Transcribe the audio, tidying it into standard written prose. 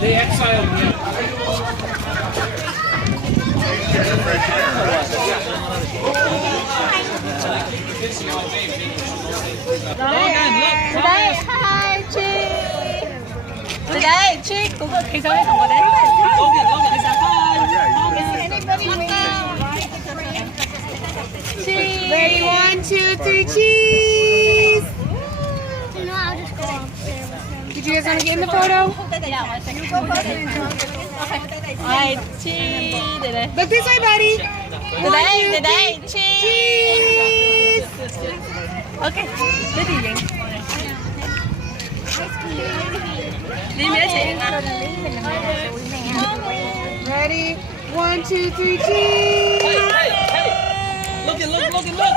They exiled me. Today, hi, Chi. Today, Chi cũng có khi tới không có đến. Cheese. Ready, 1, 2, 3, cheese! No, I'll just go upstairs with him. Did you guys want to get in the photo? Hi, cheese. Today, Look this way, buddy. today, cheese. Cheese! Okay, thế thì vậy. Đi mẹ chị. Ready, 1, 2, 3, cheese! Hey, hey, hey! Look.